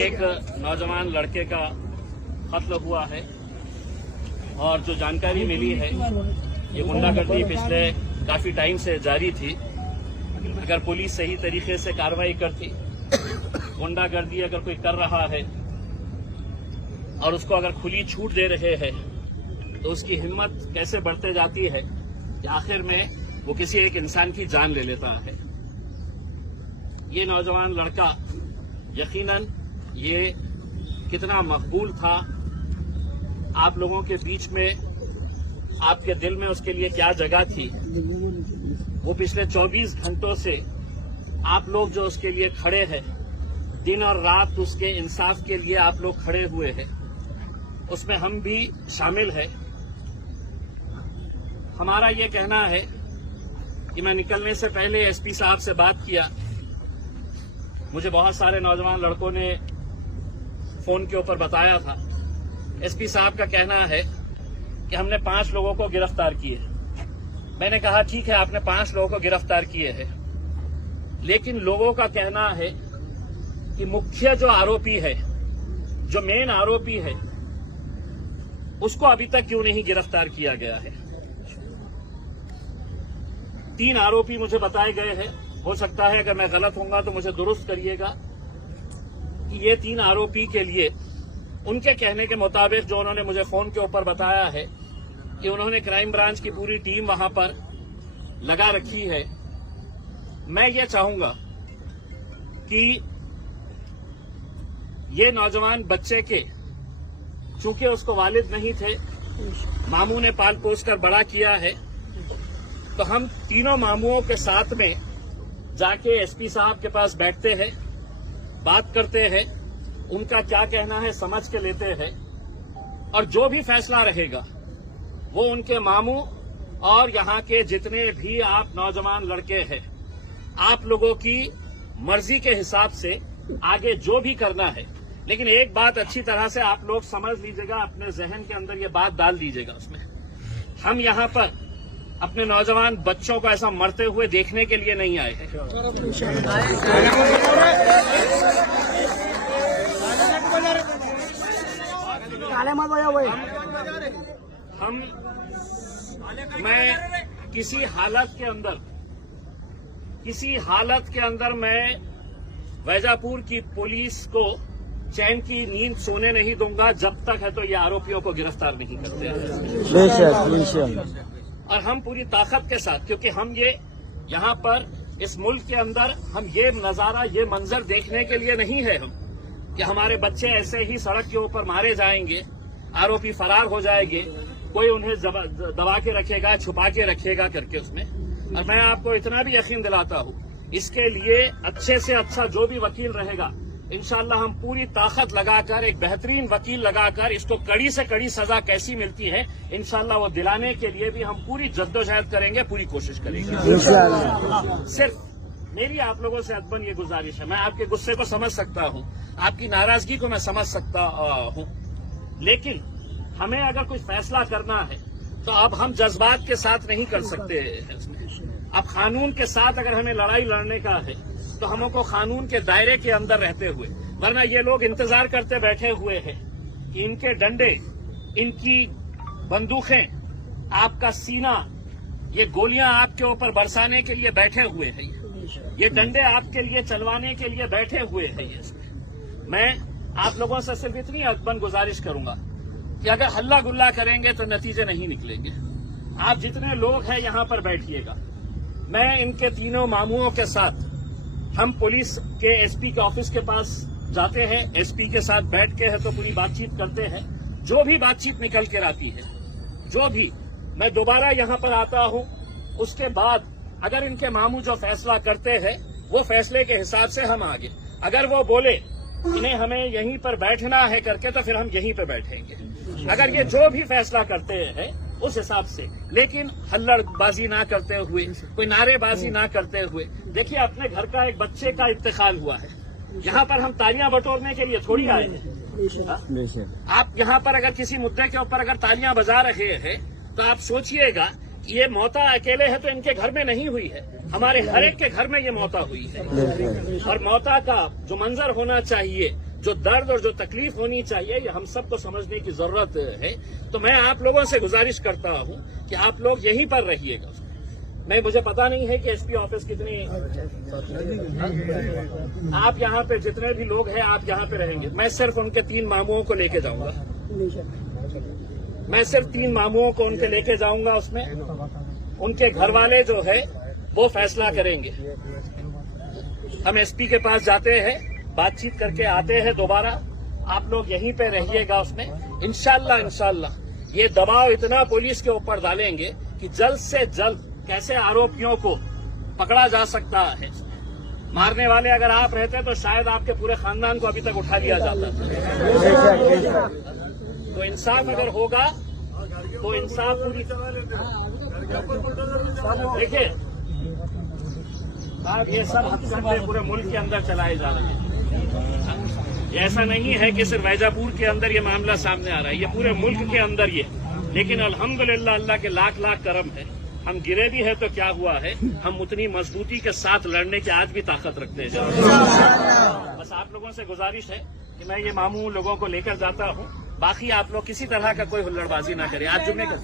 ایک نوجوان لڑکے کا قتل ہوا ہے اور جو جانکاری ملی ہے یہ غنڈہ گردی پچھلے کافی ٹائم سے جاری تھی. اگر پولیس صحیح طریقے سے کارروائی کرتی، غنڈہ گردی اگر کوئی کر رہا ہے اور اس کو اگر کھلی چھوٹ دے رہے ہیں تو اس کی ہمت کیسے بڑھتے جاتی ہے کہ آخر میں وہ کسی ایک انسان کی جان لے لیتا ہے. یہ نوجوان لڑکا یقیناً یہ کتنا مقبول تھا آپ لوگوں کے بیچ میں، آپ کے دل میں اس کے لیے کیا جگہ تھی، وہ پچھلے 24 گھنٹوں سے آپ لوگ جو اس کے لیے کھڑے ہیں، دن اور رات اس کے انصاف کے لیے آپ لوگ کھڑے ہوئے ہیں، اس میں ہم بھی شامل ہیں. ہمارا یہ کہنا ہے کہ میں نکلنے سے پہلے ایس پی صاحب سے بات کیا. مجھے بہت سارے نوجوان لڑکوں نے فون کے اوپر بتایا تھا. ایس پی صاحب کا کہنا ہے کہ ہم نے 5 لوگوں کو گرفتار کیے. میں نے کہا ٹھیک ہے، آپ نے 5 لوگوں کو گرفتار کیے ہیں، لیکن لوگوں کا کہنا ہے کہ مکھیہ جو آروپی ہے، جو مین آروپی ہے، اس کو ابھی تک کیوں نہیں گرفتار کیا گیا ہے. 3 آروپی مجھے بتائے گئے ہیں. ہو سکتا ہے اگر میں غلط ہوں گا تو مجھے درست کریے گا کہ یہ 3 آروپی کے لیے ان کے کہنے کے مطابق جو انہوں نے مجھے فون کے اوپر بتایا ہے کہ انہوں نے کرائم برانچ کی پوری ٹیم وہاں پر لگا رکھی ہے. میں یہ چاہوں گا کہ یہ نوجوان بچے کے، چونکہ اس کو والد نہیں تھے، ماموں نے پال پوس کر بڑا کیا ہے، تو ہم تینوں ماموں کے ساتھ میں جا کے ایس پی صاحب کے پاس بیٹھتے ہیں، بات کرتے ہیں، ان کا کیا کہنا ہے سمجھ کے لیتے ہیں، اور جو بھی فیصلہ رہے گا وہ ان کے ماموں اور یہاں کے جتنے بھی آپ نوجوان لڑکے ہیں، آپ لوگوں کی مرضی کے حساب سے آگے جو بھی کرنا ہے. لیکن ایک بات اچھی طرح سے آپ لوگ سمجھ لیجیے گا، اپنے ذہن کے اندر یہ بات ڈال دیجیے گا. اس میں ہم یہاں پر اپنے نوجوان بچوں کو ایسا مرتے ہوئے دیکھنے کے لیے نہیں آئے ہیں. میں کسی حالت کے اندر میں ویجا پور کی پولیس کو چین کی نیند سونے نہیں دوں گا جب تک ہے تو یہ آروپیوں کو گرفتار نہیں کرتے ہیں. اور ہم پوری طاقت کے ساتھ، کیونکہ ہم یہ یہاں پر اس ملک کے اندر ہم یہ نظارہ، یہ منظر دیکھنے کے لیے نہیں ہے ہم کہ ہمارے بچے ایسے ہی سڑک کے اوپر مارے جائیں گے، آروپی فرار ہو جائیں گے، کوئی انہیں دبا کے رکھے گا، چھپا کے رکھے گا کر کے اس میں. اور میں آپ کو اتنا بھی یقین دلاتا ہوں، اس کے لیے اچھے سے اچھا جو بھی وکیل رہے گا، انشاءاللہ ہم پوری طاقت لگا کر ایک بہترین وکیل لگا کر اس کو کڑی سے کڑی سزا کیسی ملتی ہے انشاءاللہ وہ دلانے کے لیے بھی ہم پوری جدوجہد کریں گے، پوری کوشش کریں گے. صرف میری آپ لوگوں سے ادبن یہ گزارش ہے، میں آپ کے غصے کو سمجھ سکتا ہوں، آپ کی ناراضگی کو میں سمجھ سکتا ہوں، لیکن ہمیں اگر کوئی فیصلہ کرنا ہے تو اب ہم جذبات کے ساتھ نہیں کر سکتے. اب قانون کے ساتھ اگر ہمیں لڑائی لڑنے کا ہے تو ہم کو قانون کے دائرے کے اندر رہتے ہوئے، ورنہ یہ لوگ انتظار کرتے بیٹھے ہوئے ہیں کہ ان کے ڈنڈے، ان کی بندوقیں، آپ کا سینہ، یہ گولیاں آپ کے اوپر برسانے کے لیے بیٹھے ہوئے ہیں، یہ ڈنڈے آپ کے لیے چلوانے کے لیے بیٹھے ہوئے ہیں. میں آپ لوگوں سے صرف اتنی ادبن گزارش کروں گا کہ اگر ہلہ گلا کریں گے تو نتیجے نہیں نکلیں گے. آپ جتنے لوگ ہیں یہاں پر بیٹھیے گا. میں ان کے تینوں ماموں کے ساتھ ہم پولیس کے ایس پی کے آفس کے پاس جاتے ہیں، ایس پی کے ساتھ بیٹھ کے ہے تو پوری بات چیت کرتے ہیں. جو بھی بات چیت نکل کے آتی ہے، جو بھی، میں دوبارہ یہاں پر آتا ہوں. اس کے بعد اگر ان کے ماموں جو فیصلہ کرتے ہیں وہ فیصلے کے حساب سے ہم آگے، اگر وہ بولے انہیں ہمیں یہیں پر بیٹھنا ہے کر کے تو پھر ہم یہیں پہ بیٹھیں گے. اگر یہ جو بھی فیصلہ کرتے ہیں اس حساب سے، لیکن ہلڑ بازی نہ کرتے ہوئے، کوئی نعرے بازی نہ کرتے ہوئے. دیکھیے اپنے گھر کا ایک بچے کا انتقال ہوا ہے، یہاں پر ہم تالیاں بٹورنے کے لیے تھوڑی آئے ہیں. آپ یہاں پر اگر کسی مدعے کے اوپر اگر تالیاں بجا رہے ہیں تو آپ سوچئے گا کہ یہ موتا اکیلے ہے تو ان کے گھر میں نہیں ہوئی ہے، ہمارے ہر ایک کے گھر میں یہ موتا ہوئی ہے. اور موتا کا جو منظر ہونا چاہیے جو درد اور جو تکلیف ہونی چاہیے یہ ہم سب کو سمجھنے کی ضرورت ہے. تو میں آپ لوگوں سے گزارش کرتا ہوں کہ آپ لوگ یہیں پر رہیے گا. مجھے پتا نہیں ہے کہ ایس پی آفس کتنی، آپ یہاں پہ جتنے بھی لوگ ہیں آپ یہاں پہ رہیں گے. میں صرف ان کے 3 ماموں کو لے کے جاؤں گا. میں صرف 3 ماموں کو ان کے لے کے جاؤں گا. اس میں ان کے گھر والے جو ہے وہ فیصلہ کریں گے. ہم ایس پی کے پاس جاتے ہیں، بات چیت کر کے آتے ہیں دوبارہ. آپ لوگ یہیں پہ رہیے گا. اس میں انشاءاللہ یہ دباؤ اتنا پولیس کے اوپر ڈالیں گے کہ جلد سے جلد کیسے آروپیوں کو پکڑا جا سکتا ہے. مارنے والے اگر آپ رہتے تو شاید آپ کے پورے خاندان کو ابھی تک اٹھا لیا جاتا. تو انصاف اگر ہوگا تو انصاف پوری. دیکھیے یہ سب ہتھکنڈے پورے ملک کے اندر چلائے جا رہے ہیں. ایسا نہیں ہے کہ صرف ویجا پور کے اندر یہ معاملہ سامنے آ رہا ہے، یہ پورے ملک کے اندر یہ. لیکن الحمدللہ اللہ کے لاکھ کرم ہے. ہم گرے بھی ہیں تو کیا ہوا ہے، ہم اتنی مضبوطی کے ساتھ لڑنے کی آج بھی طاقت رکھتے ہیں. بس آپ لوگوں سے گزارش ہے کہ میں یہ ماموں لوگوں کو لے کر جاتا ہوں. باقی آپ لوگ کسی طرح کا کوئی ہلڑ بازی نہ کریں. آج جمعے کا